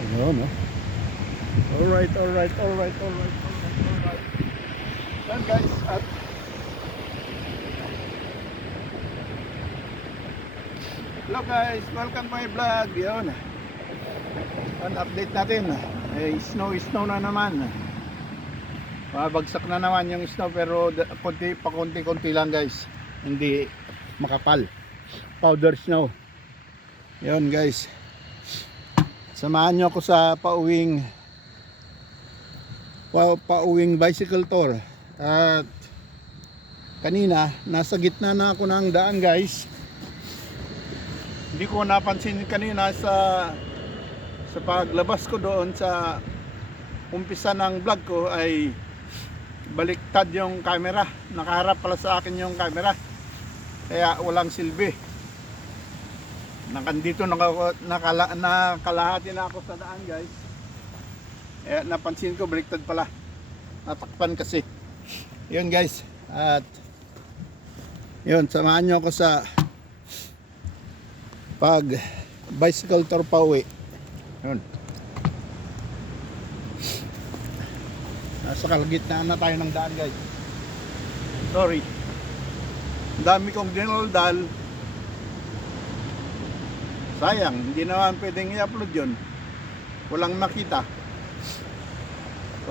Ayun, no? Alright, alright, alright, alright, alright, alright. Yan guys, at hello guys, welcome to my vlog. Yun, an update natin. Snow na naman. Mabagsak na naman yung snow, pero konti lang guys. Hindi makapal. Powder snow. Yun guys, samahan nyo ako sa pauwing bicycle tour. At kanina nasa gitna na ako ng daan guys. Hindi ko napansin kanina sa paglabas ko doon sa umpisa ng vlog ko ay baliktad yung camera. Nakaharap pala sa akin yung camera, kaya walang silbi. Nakandito nakalahati na ako sa daan guys. Eh, napansin ko baliktad pala, natakpan kasi. Yun guys, at yun, samahan nyo ako sa pag bicycle tour pauwi. Yun, nasa kalagitnaan na tayo ng daan guys. Sorry, ang dami kong dinaldal. Sayang, hindi naman pwedeng i-upload yun, walang makita.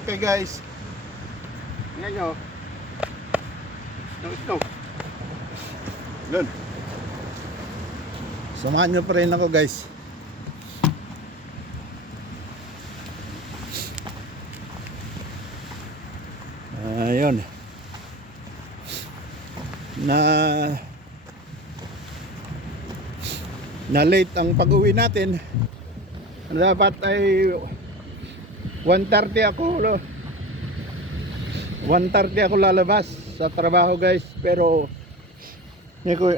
Okay guys, tingnan nyo, snow. Yun, samahan nyo pa rin ako guys. Ayun, na late ang pag-uwi natin. Dapat ay 1:30 ako lalabas sa trabaho guys, pero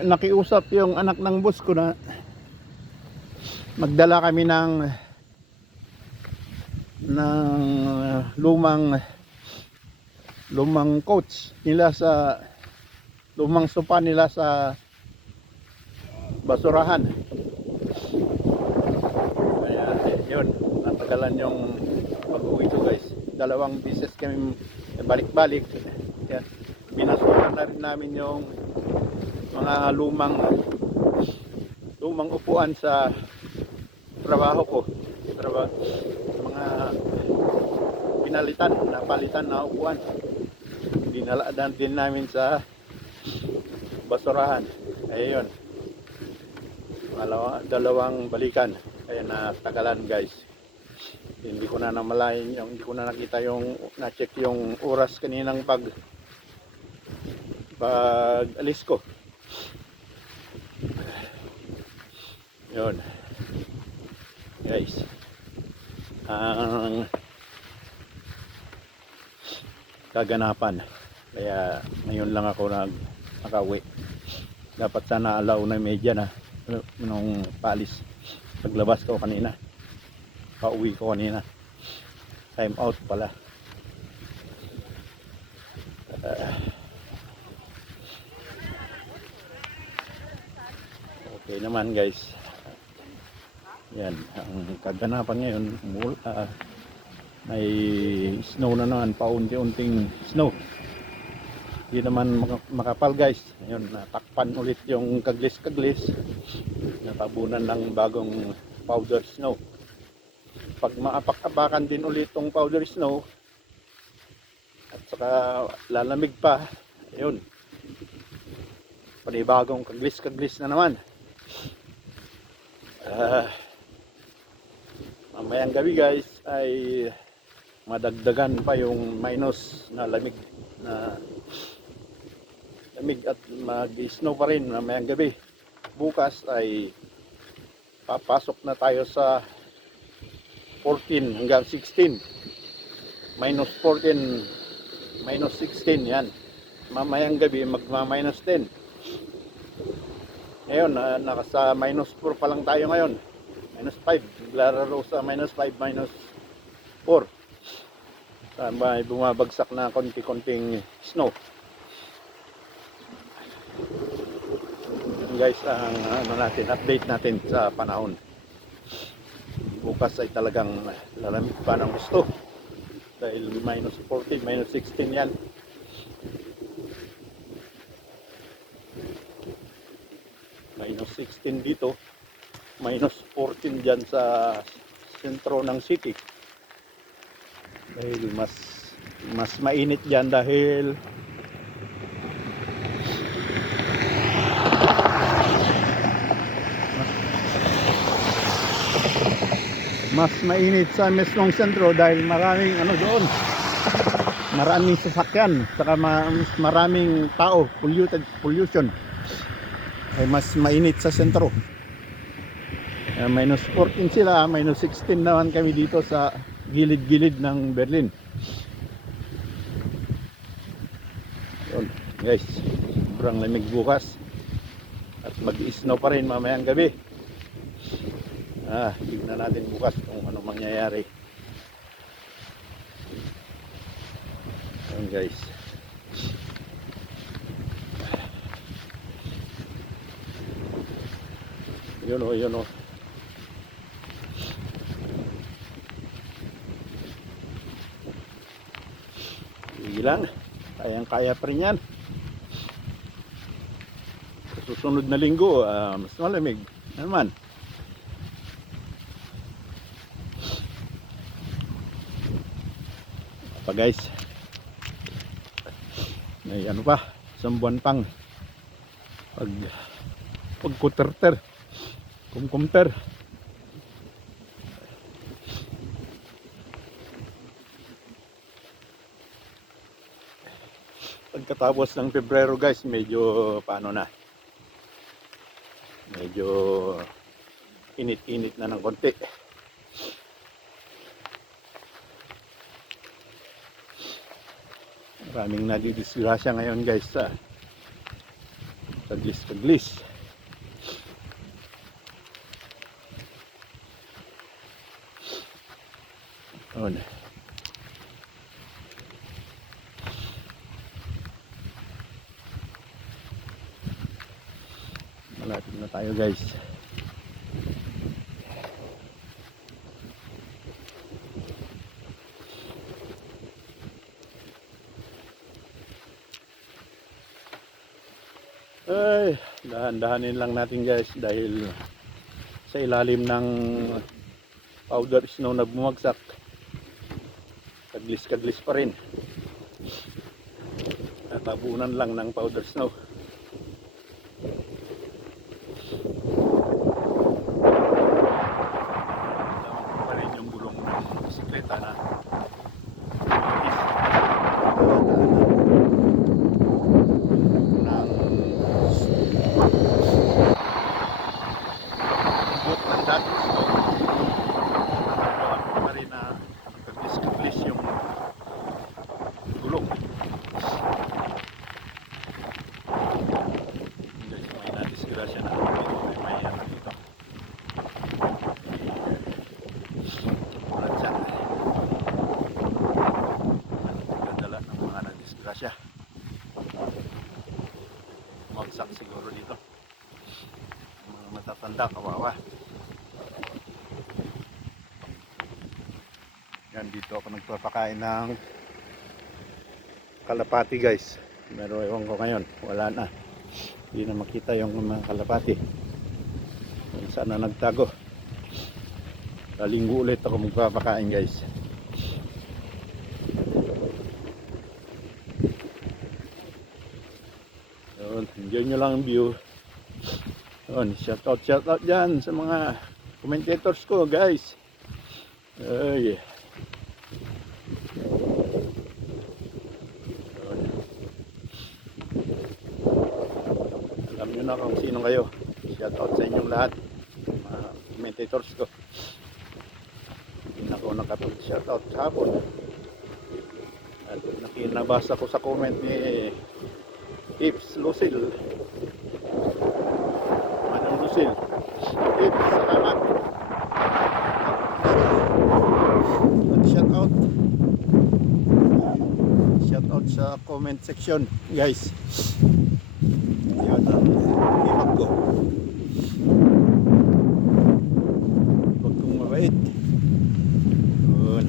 nakiusap yung anak ng boss ko na magdala kami ng lumang coach nila, sa lumang sopa nila sa basurahan. Kaya yun, natagalan yung pag-uwi ko guys. 2 beses kami balik-balik. Kaya binasuran na rin namin yung mga lumang upuan sa trabaho ko. Mga napalitan na upuan, dinalaan din namin sa basurahan. Ayun, dalawang balikan, kaya natagalan guys. Hindi ko na nakita yung na-check yung oras kaninang pag alis ko. Yun guys, ang kaganapan. Kaya ngayon lang ako nakauwi. Dapat sana alaw na media na nung paalis. Paglabas ko kanina, pauwi ko kanina, time out pala. Okay naman guys. Yan ang kaganapan ngayon. May snow na naman, paunti-unting snow. Hindi naman makapal guys. Ayun, natakpan ulit yung kaglis-kaglis. Natabunan ng bagong powder snow. Pag maapak-apakan din ulit tong powder snow at saka lalamig pa, ayun, panibagong kaglis-kaglis na naman. Mamayang gabi guys ay madagdagan pa yung minus na lamig at mag-snow pa rin mamayang gabi. Bukas ay papasok na tayo sa 14 hanggang 16, minus 14, minus 16. Yan, mamayang gabi magma-minus 10. Ngayon nasa minus 4 pa lang tayo ngayon, minus 5, naglalaro sa minus 5, minus 4. May bumabagsak na konti-konting snow. Guys, ang update natin sa panahon. bukas ay talagang lalamig pa ng gusto dahil minus 40, minus 16 yan. Minus 16 dito, minus 14 dyan sa sentro ng city dahil mas mainit dyan dahil mas mainit sa mismong sentro dahil maraming ano doon, maraming sasakyan, saka maraming tao, pollution ay mas mainit sa sentro. Minus 14 sila, minus 16 naman kami dito sa gilid-gilid ng Berlin. Yun, guys, sobrang lamig bukas at mag-snow pa rin mamayang gabi. Tignan natin bukas kung ano mangyayari. Yun, guys. Yun o, yun o. Sige lang, kayang-kaya pa rin yan. Sa susunod na linggo, mas malamig naman. Pa guys, may ano pa, isang buwan pang pagkuterter, kumkumter. Pagkatapos ng Pebrero guys, medyo paano na, medyo init-init na ng konti. Maraming nadidisgrasya ngayon guys sa taglis-taglis. Yun. Malapit na tayo guys. Ay, dahan-dahanin lang natin guys dahil sa ilalim ng powder snow na bumagsak, kaglis-kaglis pa rin. Natabunan lang ng powder snow. Lamang pa rin yung gulong ng bisikleta na siya. Magsak siguro dito. Mga matatanda, kawawa. Yan, dito ako nagpapakain ng kalapati guys. Pero ewan ko ngayon, wala na. Hindi na makita yung mga kalapati. Saan na nagtago. Sa linggo ulit ako magpapakain guys. Enjoy nyo lang ang view. Shout out dyan sa mga commentators ko guys. Ay. Alam nyo na kung sino kayo. Shout out sa inyong lahat, mga commentators ko. Hindi na ako nakapag-shout out hapon. At nakinabasa ko sa comment ni Tips Lucille. Manong Lucille. Tips, salamat. Shout out. Shout out sa comment section, guys. Yan ang ibag ko. Huwag kong mabait. Yun.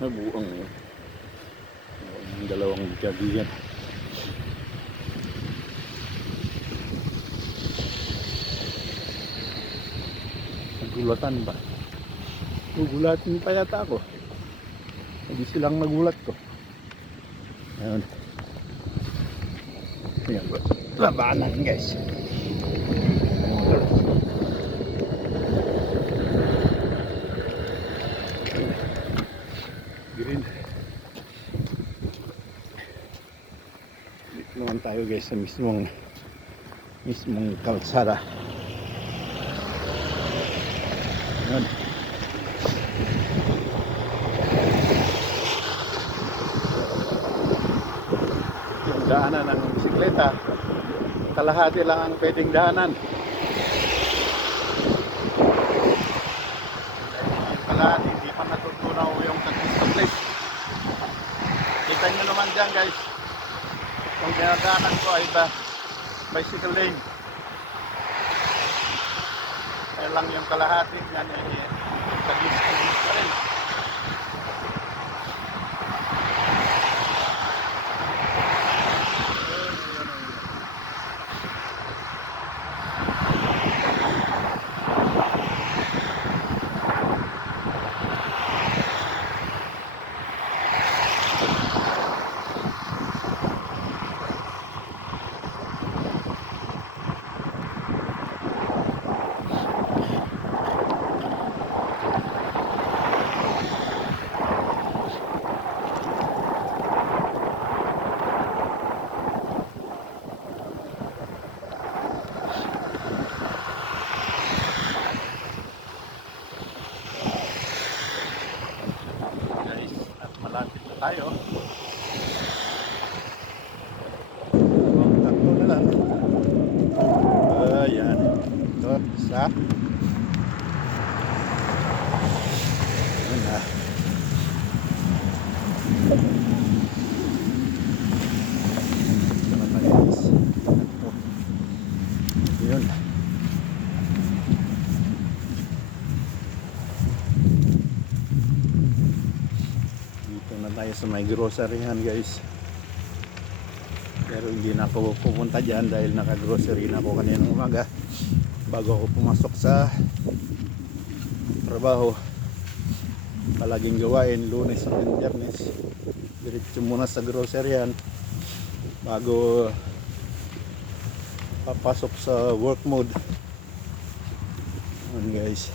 Nabuang yun. Ang dalawang kaibigan. Nagulatan ba? Nagulatin pa yata ako. Hindi silang nagulat ko. Ayun. Ayan ba? Labanan guys. Green. Dito naman tayo guys sa mismong kalsada. Ayan. Yung daanan ng bisikleta, kalahati lang ang pwedeng daanan. Kalahati, hindi pa natutunaw yung taglis-taglis. Kita nyo naman dyan guys, yung dinadaanan ko ay bicycle lane. Kaya lang yung kalahati yan ay taglis-taglis pa rin. Malapit na tayo. Takbo na lang. Ayan. Ito, isa. Ayan na. Ito na tayo guys. Yun. Tayo sa may groceryhan guys, pero hindi na ako pupunta dyan dahil naka-grocery na ako kaninang umaga bago ako pumasok sa trabaho. Palaging gawain Lunes hanggang Biyernes, diretso muna sa groceryhan bago papasok sa work mode. Ayan guys,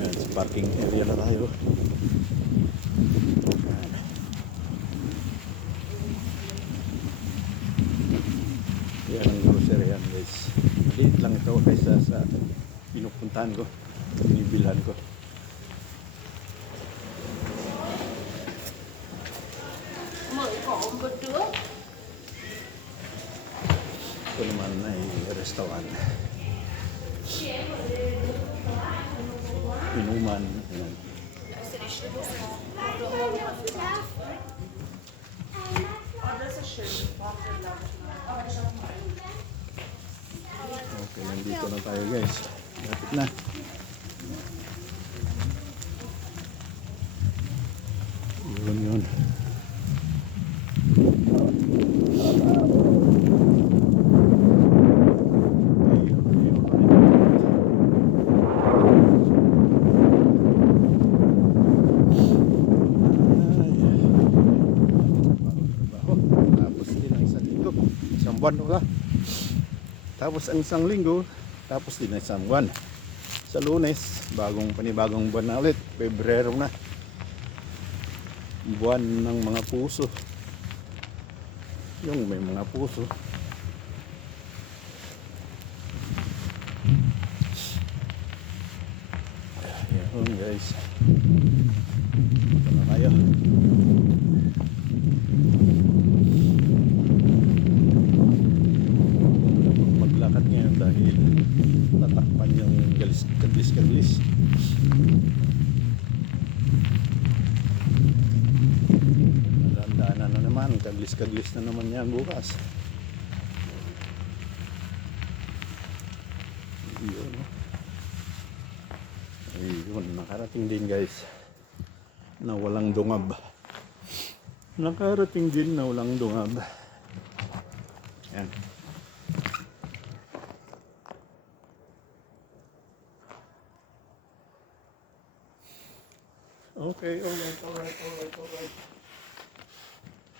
ayan, sa parking area na tayo. Yan ang grocery yan guys. Maliit lang ito kaysa sa pinupuntahan ko, binibilhan ko. Ito naman ay restaurant. Inuman. Yan. Okay, nandito na tayo guys. Lapit na. Yun. Buwan wala. Tapos ang isang linggo, tapos din ang isang buwan. Sa Lunes, panibagong buwan na ulit, Pebrero na. Buwan ng mga puso. Yung may mga puso. guys. Ito na tayo. Maglakad ngayon dahil natakpan yung kaglis-kaglis. Nagandaanan na naman, kaglis-kaglis na naman yan bukas. Yun, ayun, nakarating din guys na walang dungab. Nakarating din na walang dungab. Yan. Okay, alright.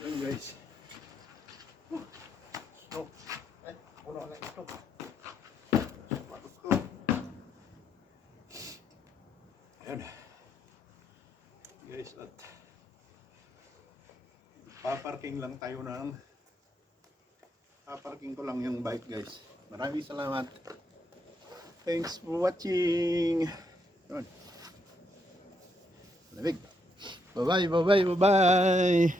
Yan guys. Stop. Ay, puno na ito. Sapatos ko. Yan. Guys, at paparking lang tayo ng paparking ko lang yung bike guys. Maraming salamat. Thanks for watching. Yun. Lamig. Bye-bye.